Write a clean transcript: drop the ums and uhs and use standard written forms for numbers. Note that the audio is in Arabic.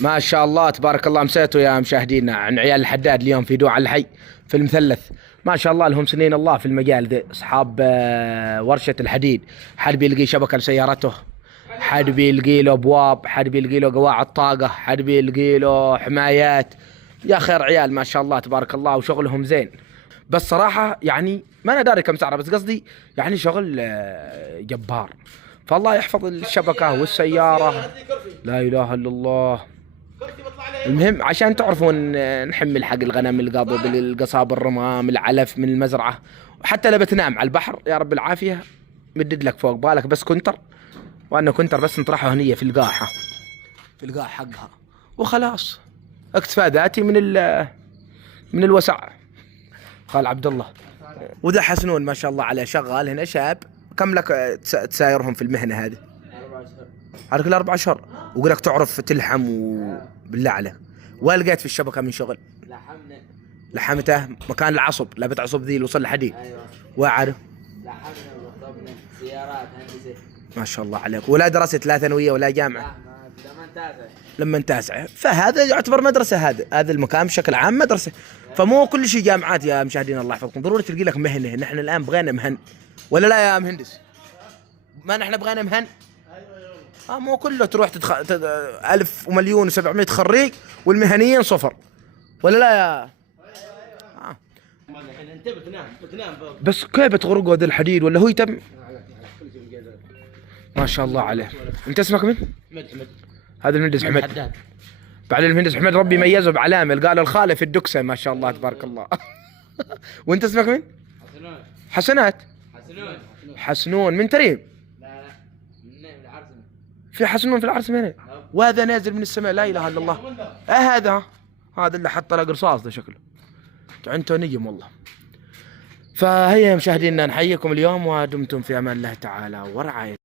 ما شاء الله تبارك الله، مسيتوا يا مشاهدينا عن عيال الحداد اليوم في دوع الحي في المثلث. ما شاء الله لهم سنين الله في المجال ذي، اصحاب ورشة الحديد. حد بيلقي شبكة لسيارته، حد بيلقي له ابواب، حد بيلقي له قواعد طاقة، حد بيلقي له حمايات. يا خير عيال ما شاء الله تبارك الله، وشغلهم زين. بس صراحة يعني ما انا داري كم سعره، بس قصدي يعني شغل جبار. فالله يحفظ الشبكة والسيارة. لا اله الا الله. المهم عشان تعرفون نحمل حق الغنم، القابض، القصاب، الرمام، العلف من المزرعة. وحتى لو بتنام على البحر يا رب العافية مدد لك فوق بالك بس كنتر، وانه كنتر بس نطرحه هنية في القاحة، في القاع حقها، وخلاص اكتفى ذاتي من الوسع. قال عبد الله. وذا حسنون ما شاء الله عليه شغال هنا شاب. كم لك تسايرهم في المهنة هذه؟ 4 أشهر. على كل 4 أشهر. وقول لك تعرف تلحم وبالله عليك. وين لقيت في الشبكة من شغل؟ لحمنا. لحمته مكان العصب، لا بتعصب ذي الوصل الحديد. ايوه. واعرف. لحمنا ورطبنا سيارات هندسة. ما شاء الله عليك. ولا درست لا ثانوية ولا جامعة؟ لا ما تاسع. لما تاسع، فهذا يعتبر مدرسة. هذا المكان بشكل عام مدرسة. فمو كل شيء جامعات يا مشاهدينا الله يحفظكم، ضروري تلقي لك مهنة. نحن الآن بغينا مهن ولا لا يا مهندس؟ ما نحن بغينا مهن. مو كله تروح ألف ومليون و700 خريج والمهنيين صفر، ولا لا يا انت بتنام فوق. بس كيف بتغرقوا ذا الحديد ولا هو يتم؟ ما شاء الله عليه. انت اسمك من؟ حمد. هذا المهندس حمد. حداد. بعد المهندس حمد ربي ميزه بعلامه، قال الخاله في الدكسه ما شاء الله تبارك الله. وانت اسمك من؟ حسنون. حسنات. حسنون. حسنون من تريم. لا من العرسمة. في حسنون في العرس هنا، وهذا نازل من السماء لا اله الا الله. هذا اللي حط له قرصاص ده شكله عنده نجم والله. فهيا مشاهدينا نحييكم اليوم ودمتم في امان الله تعالى ورعايته.